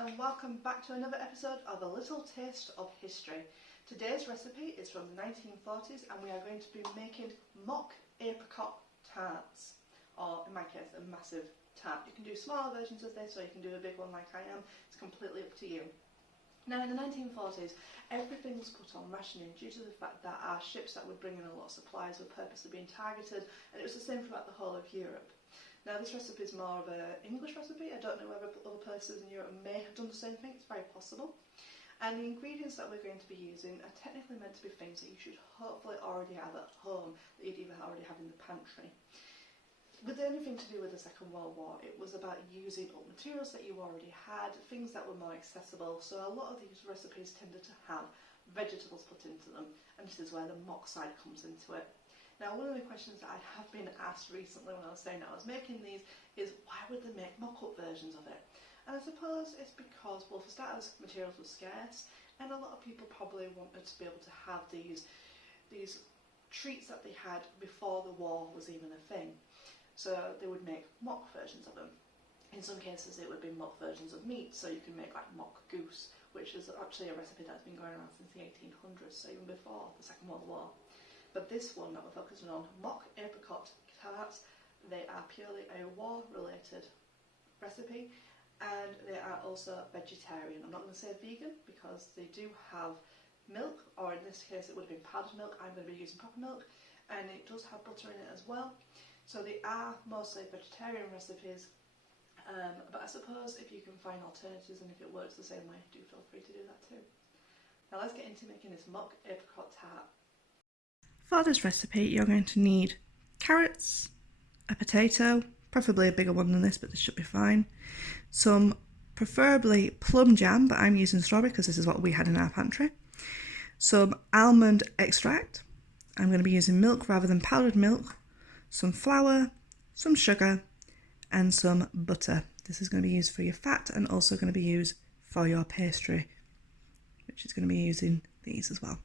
and welcome back to another episode of A Little Taste of History. Today's recipe is from the 1940s and we are going to be making mock apricot tarts, or in my case a massive tart. You can do smaller versions of this or you can do a big one like I am, it's completely up to you. Now in the 1940s everything was put on rationing due to the fact that our ships that would bring in a lot of supplies were purposely being targeted, and it was the same throughout the whole of Europe. Now this recipe is more of an English recipe. I don't know whether other places in Europe may have done the same thing, it's very possible. And the ingredients that we're going to be using are technically meant to be things that you should hopefully already have at home, that you'd either already have in the pantry. With anything to do with the Second World War, it was about using up materials that you already had, things that were more accessible, so a lot of these recipes tended to have vegetables put into them, and this is where the mock side comes into it. Now, one of the questions that I have been asked recently when I was saying I was making these is why would they make mock-up versions of it? And I suppose it's because, well, for starters, materials were scarce, and a lot of people probably wanted to be able to have these treats that they had before the war was even a thing. So they would make mock versions of them. In some cases, it would be mock versions of meat, so you can make like mock goose, which is actually a recipe that's been going around since the 1800s, so even before the Second World War. But this one that we're focusing on, mock apricot tarts, they are purely a war-related recipe, and they are also vegetarian. I'm not going to say vegan because they do have milk, or in this case it would have been powdered milk. I'm going to be using proper milk, and it does have butter in it as well. So they are mostly vegetarian recipes, but I suppose if you can find alternatives and if it works the same way, do feel free to do that too. Now let's get into making this mock apricot tart. For this recipe you're going to need carrots, a potato, preferably a bigger one than this, but this should be fine, some preferably plum jam, but I'm using strawberry because this is what we had in our pantry, some almond extract, I'm going to be using milk rather than powdered milk, some flour, some sugar and some butter. This is going to be used for your fat and also going to be used for your pastry, which is going to be using these as well.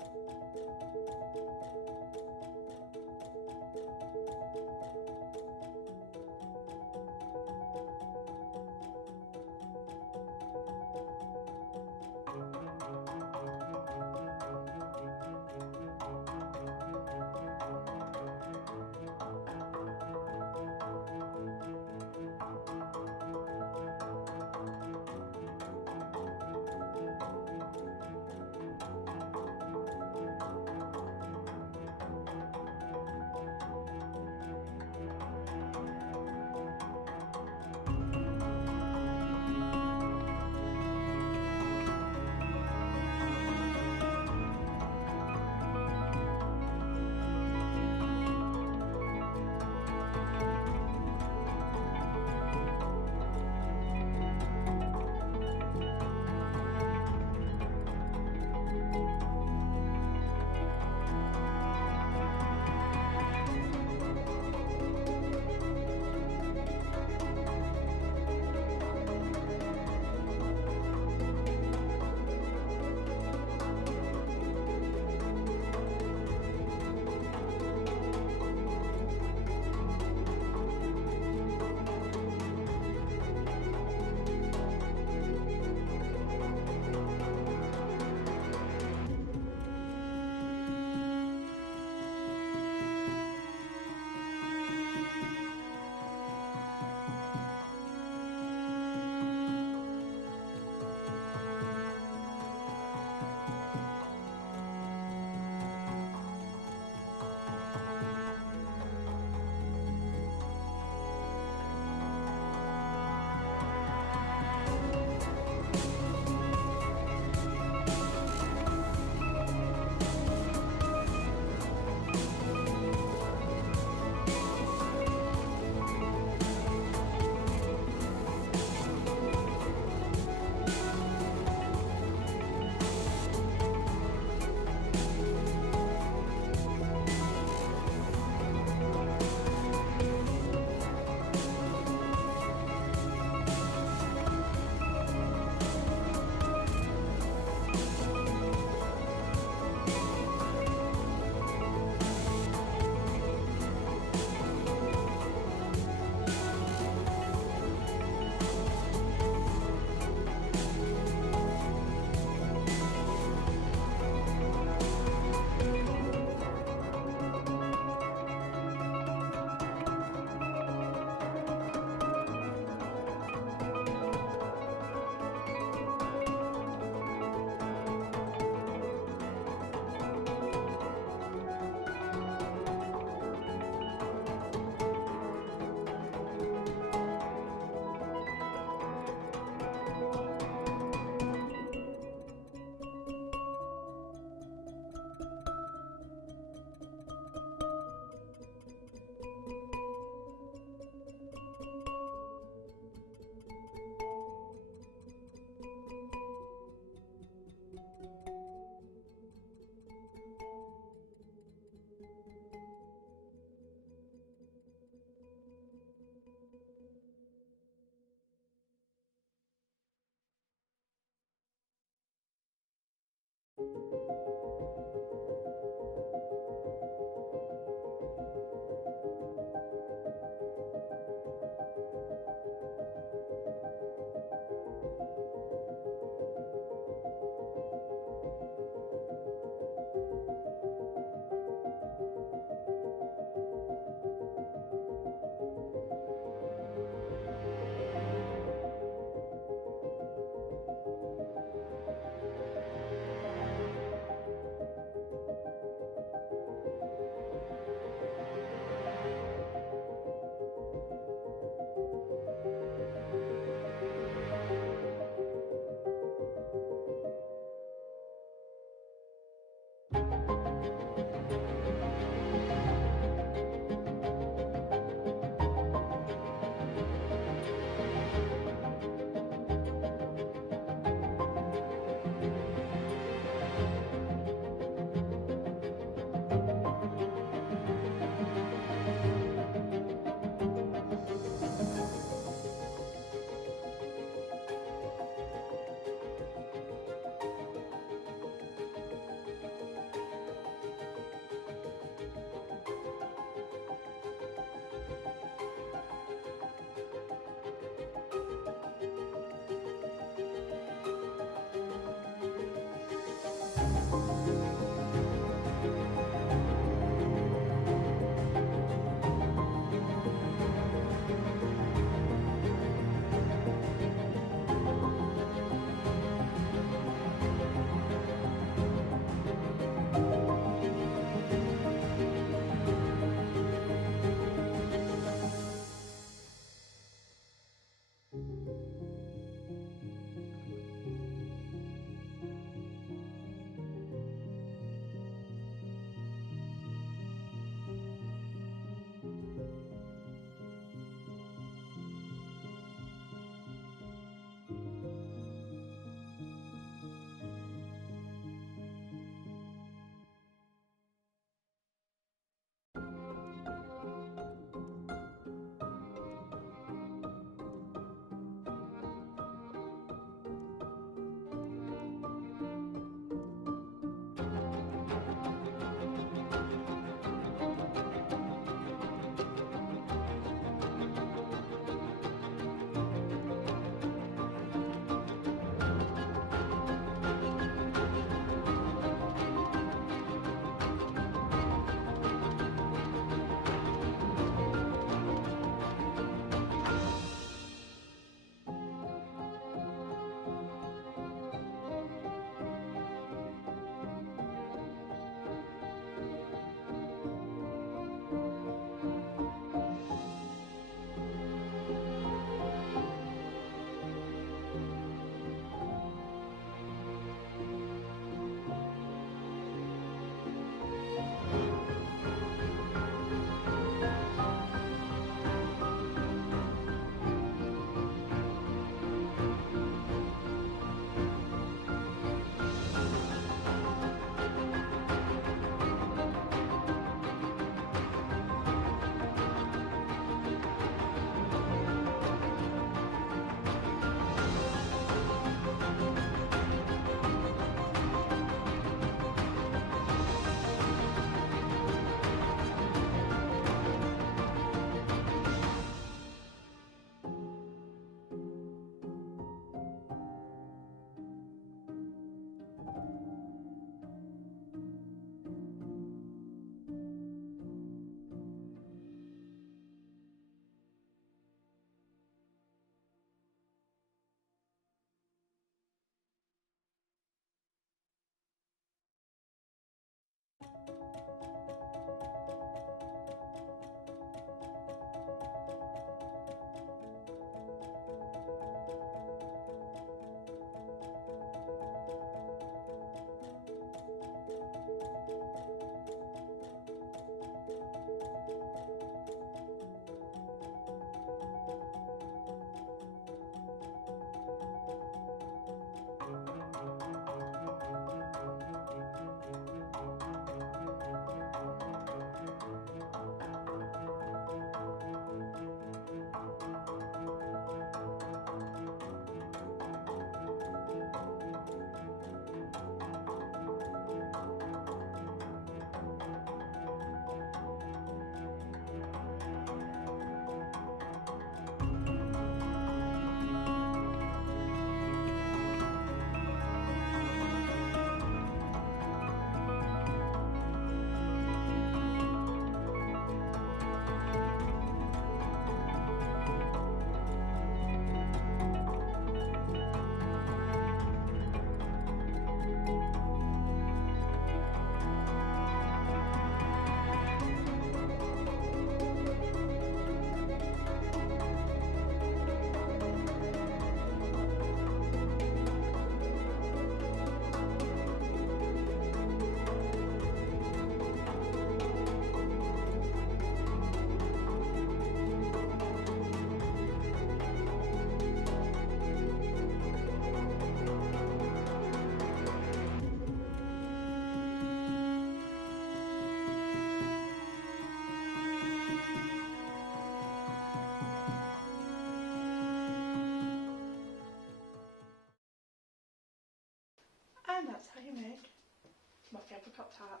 mock apricot tart.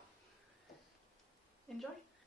Enjoy!